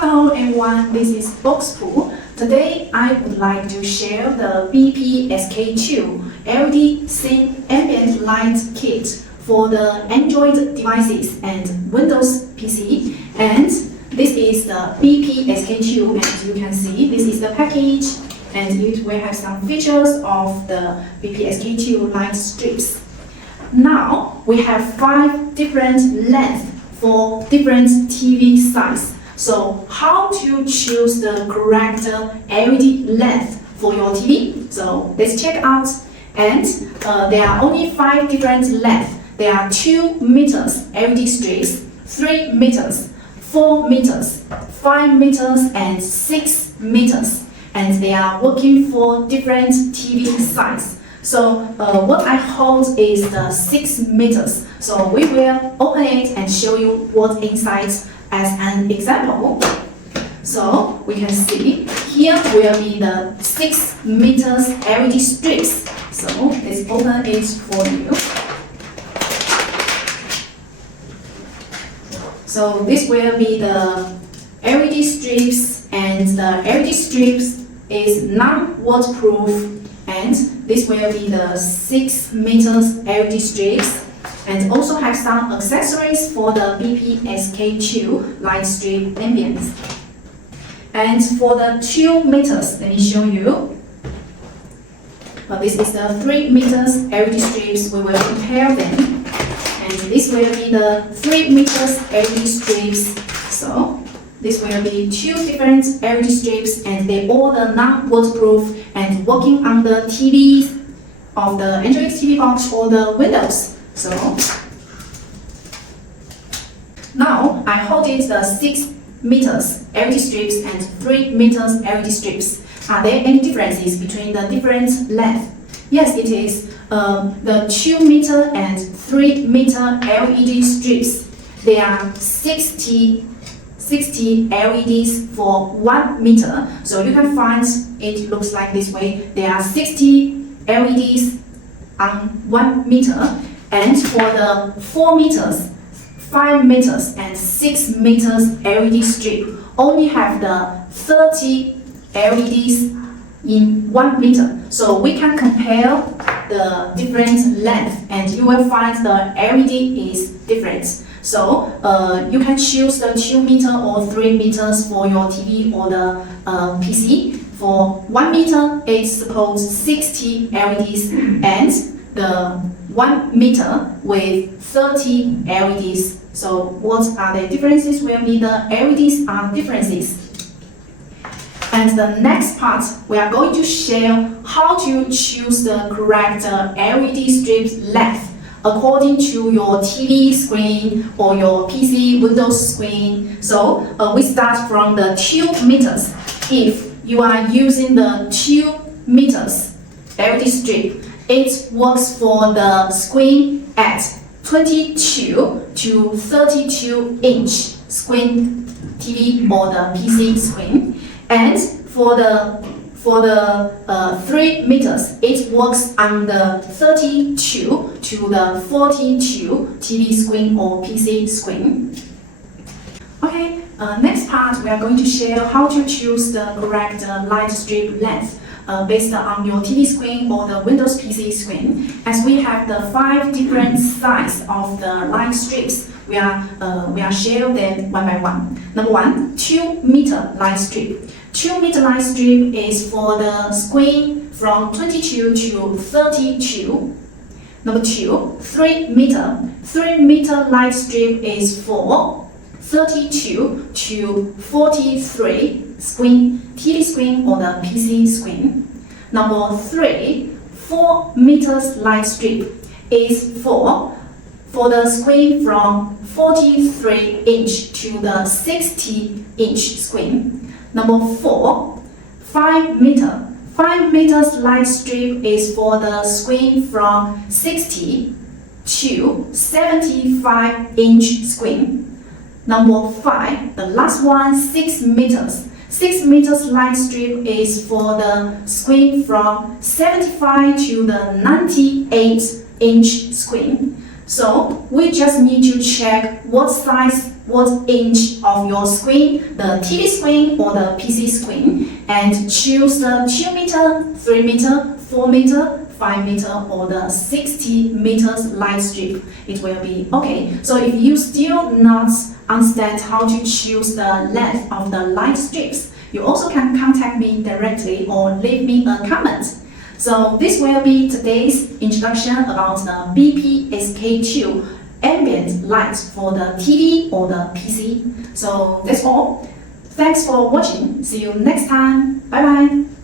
Hello everyone, this is BOXPUT. Today I would like to share the BPSK2 LED Thin Ambient Light Kit for the Android devices and Windows PC. And this is the BPSK2, and you can see this is the package, and it will have some features of the BPSK2 light strips. Now we have 5 different lengths for different TV size. So how to choose the correct LED length for your TV? So let's check out. And there are only 5 different lengths. There are 2 meters LED strips, 3 meters, 4 meters, 5 meters, and 6 meters. And they are working for different TV size. So what I hold is the 6 meters. So we will open it and show you what's inside as an example. So we can see here will be the 6 meters LED strips. So let's open it for you. So this will be the LED strips, and the LED strips is non-waterproof, and this will be the 6 meters LED strips, and also have some accessories for the BPSK2 light strip ambience. And for the 2 meters, let me show you. This is the 3 meters LED strips. We will compare them. And this will be the 3 meters LED strips. So this will be 2 different LED strips, and they all are non-waterproof and working on the TVs of the Android TV box or the Windows. So now I hold it the 6 meters LED strips and 3 meters LED strips. Are there any differences between the different lengths? Yes, it is. The 2 meter and 3 meter LED strips, they are 60 LEDs for 1 meter. So you can find it looks like this way. There are 60 LEDs on 1 meter. And for the 4 meters, 5 meters, and 6 meters LED strip, only have the 30 LEDs in 1 meter. So we can compare the different length, and you will find the LED is different. So you can choose the 2 meter or 3 meters for your TV or the PC. For 1 meter, it supports 60 LEDs, and the 1 meter with 30 LEDs. So what are the differences? Will be the LEDs are differences. And the next part, we are going to share how to choose the correct LED strips length according to your TV screen or your PC Windows screen. So we start from the 2 meters. If you are using the 2 meters LED strip, it works for the screen at 22 to 32 inch screen TV or the PC screen. And for the 3 meters, it works on the 32 to the 42 TV screen or PC screen. Okay, next part, we are going to share how to choose the correct light strip length based on your TV screen or the Windows PC screen. As we have the 5 different sizes of the light strips, we are sharing them one by one. Number 1, 2 meter light strip. 2 meter light strip is for the screen from 22 to 32. Number 2, 3 meter. 3 meter light strip is for 32 to 43 screen, TV screen or the PC screen. Number 3, 4 meters light strip is for the screen from 43 inch to the 60 inch screen. Number 4, 5 meter. 5 meters light strip is for the screen from 60 to 75 inch screen. Number 5, the last one, 6 meters. 6 meters light strip is for the screen from 75 to the 98 inch screen. So we just need to check what size what inch of your screen, the TV screen or the PC screen, and choose the 2 meter, 3 meter, 4 meter, 5 meter or the 60 meters light strip. It will be okay. So if you still not understand how to choose the length of the light strips, you also can contact me directly or leave me a comment. So this will be today's introduction about the BOXPUT ambient light for the TV or the PC. So that's all. Thanks for watching. See you next time. Bye bye.